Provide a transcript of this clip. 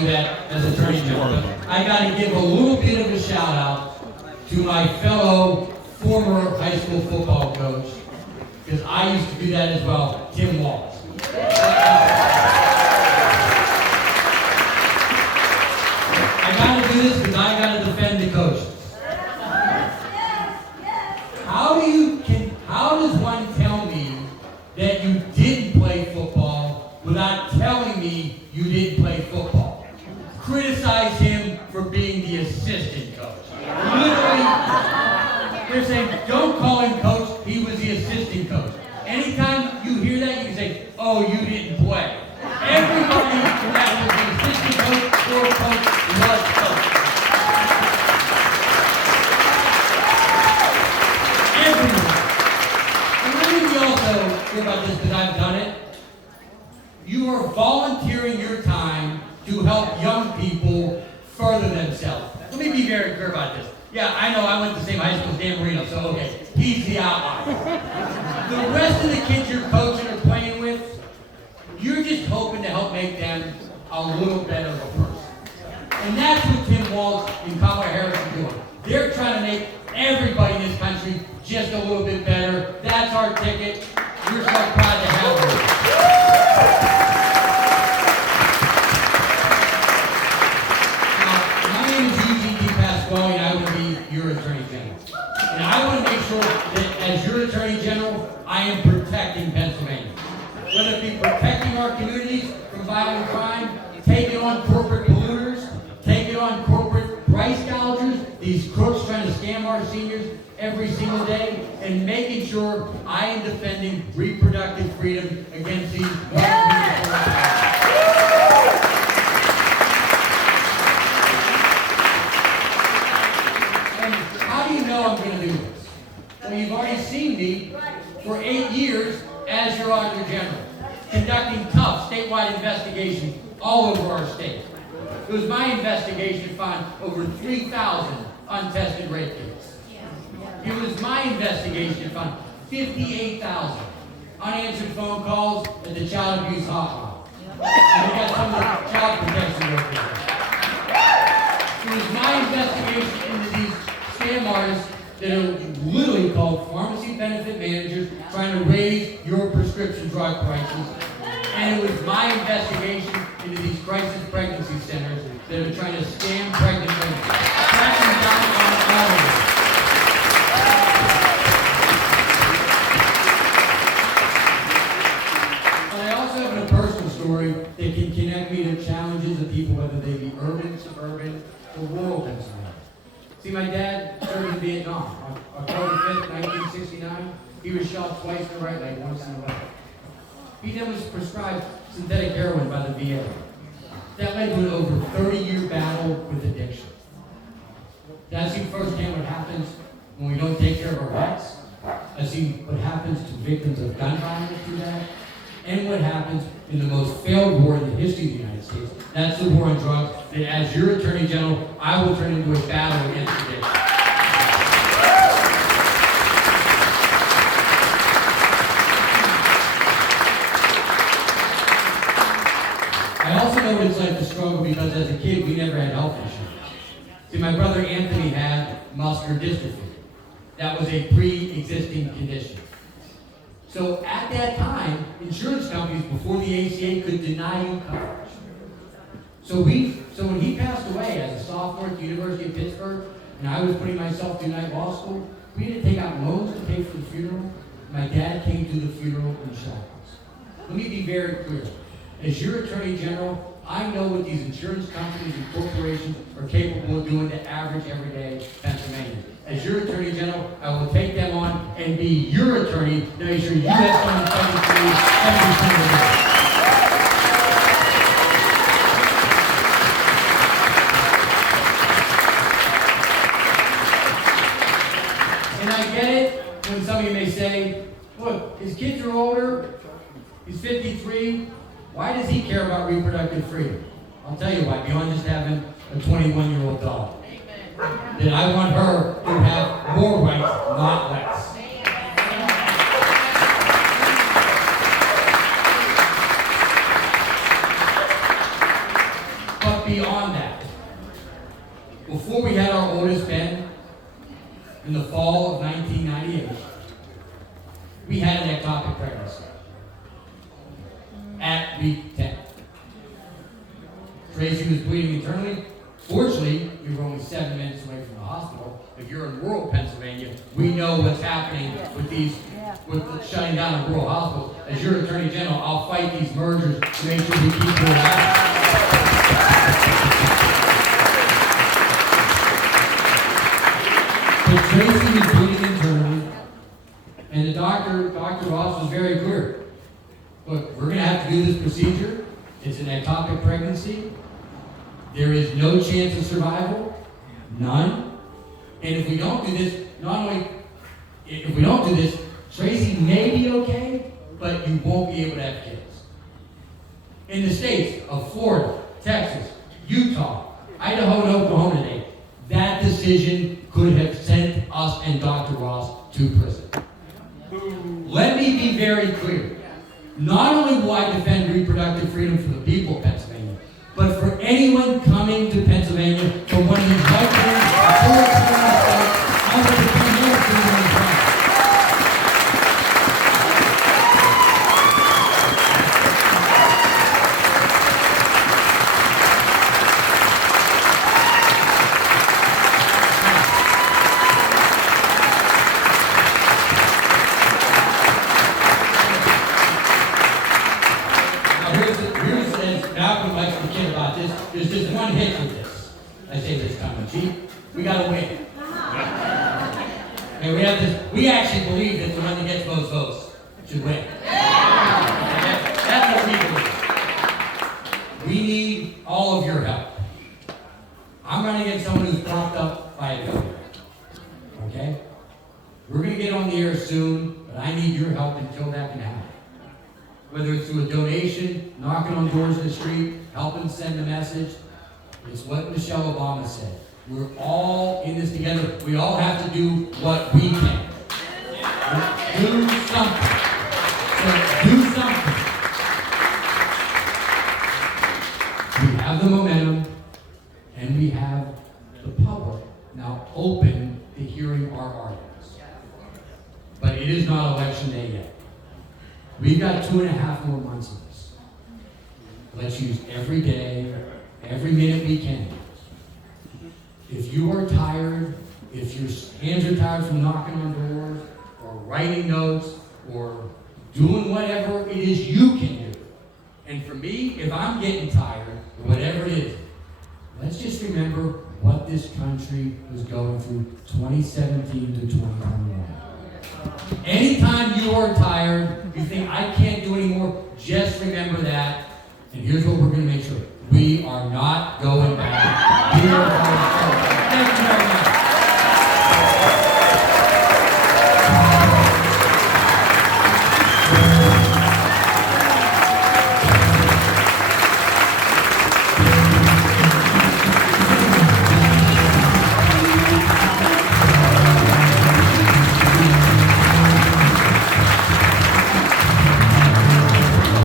do that as Attorney General. I got to give a little bit of a shout out to my fellow former high school football coach, because I used to do that as well, Tim Walls. I got to do this because I got to defend the coaches. How does one tell me that you didn't play football without telling me you didn't play football? Criticize him for being the assistant coach. Literally, they're saying, don't call him coach, he was the assistant coach. Anytime you hear that, you can say, oh, you didn't play. Everybody that was the assistant coach or coach was coach. Everyone. And let me also hear about this because I've done it. You are volunteering your time to help young people further themselves. Let me be very clear about this. Yeah, I know I went to the same high school as Dan Marino, so okay, he's the outlier. The rest of the kids you're coaching or playing with, you're just hoping to help make them a little better of a person. And that's what Tim Walz and Kamala Harris are doing. They're trying to make everybody in this country just a little bit better. That's our ticket. We're so proud to have her. Now, my name is Eugene DePasquale, and I will be your Attorney General. And I want to make sure that as your Attorney General, I am protecting Pennsylvania. Whether it be protecting our communities from violent crime, taking on corporate polluters, taking on corporate price gougers, these crooks trying to scam our seniors every single day, and making sure I am defending reproductive freedom against these And how do you know I'm going to do this? Well, you've already seen me for 8 years as your Auditor General, conducting tough statewide investigations all over our state. It was my investigation to find over 3,000 untested rape kits. It was my investigation to find 58,000 unanswered phone calls at the child abuse hotline. And we got some of the child protection workers. It was my investigation into these scam artists that are literally called pharmacy benefit managers trying to raise your prescription drug prices. And it was my investigation into these crisis pregnancy centers that are trying to scam pregnant women. Cracking down on all of it. But I also have a personal story that can connect me to challenges of people, whether they be urban, suburban, or rural Pennsylvania. See, my dad served in Vietnam. On October 5th, 1969, he was shot twice in the right leg, once in the left. He then was prescribed synthetic heroin by the VA. That led to an over 30-year battle with addiction. I've seen firsthand what happens when we don't take care of our vets. I've seen what happens to victims of gun violence through that, and what happens in the most failed war in the history of the United States. That's the war on drugs, that as your Attorney General, I will turn into a battle against addiction. I also know what it's like to struggle because as a kid, we never had health insurance. See, my brother Anthony had muscular dystrophy. That was a pre-existing condition. So at that time, insurance companies before the ACA could deny you coverage. So when he passed away as a sophomore at the University of Pittsburgh, and I was putting myself through night law school, we had to take out loans to pay for the funeral. My dad came to the funeral in shackles. Let me be very clear. As your Attorney General, I know what these insurance companies and corporations are capable of doing to average, everyday Pennsylvanians. As your Attorney General, I will take them on and be your attorney to make sure you have someone fighting for you every single day. And I get it when some of you may say, look, his kids are older, he's 53, why does he care about reproductive freedom? I'll tell you why, beyond just having a 21-year-old daughter. That I want her to have more rights, not less. But beyond that. Before we had our oldest Ben, in the fall of 1998, we had an ectopic pregnancy at week 10. Tracy was bleeding internally. Fortunately, we were only 7 minutes away from the hospital. If you're in rural Pennsylvania, we know what's happening with these, with the shutting down of rural hospitals. As your Attorney General, I'll fight these mergers to make sure we keep rural hospitals. But Tracy was bleeding internally, and the Dr. Ross was very clear. Look, we're going to have to do this procedure. It's an ectopic pregnancy. There is no chance of survival, none. And if we don't do this, if we don't do this, Tracy may be okay, but you won't be able to have kids. In the states of Florida, Texas, Utah, Idaho, and Oklahoma today, that decision could have sent us and Dr. Ross to prison. Let me be very clear. Not only will I defend reproductive freedom for the people of Pennsylvania, but for anyone coming to Pennsylvania from one of these right-wing, authoritarian states, I will defend their freedom as well. There's just one hitch with this. I say this time, Chief. We gotta win. And we have this. We actually believe that the one that gets most votes should win. That's what we believe. We need all of your help. I'm running against someone who's propped up by a government. Okay? We're gonna get on the air soon, but I need your help until that can happen. Whether it's through a donation, knocking on doors in the street, helping send a message. It's what Michelle Obama said. We're all in this together. We all have to do what we can. Do something. So do something. We have the momentum, and we have the public now open to hearing our arguments. But it is not election day yet. We've got 2.5 more months of this. Let's use every day, every minute we can. If you are tired, if your hands are tired from knocking on doors, or writing notes, or doing whatever it is you can do. And for me, if I'm getting tired, or whatever it is, let's just remember what this country was going through 2017 to 2021. Anytime you are tired,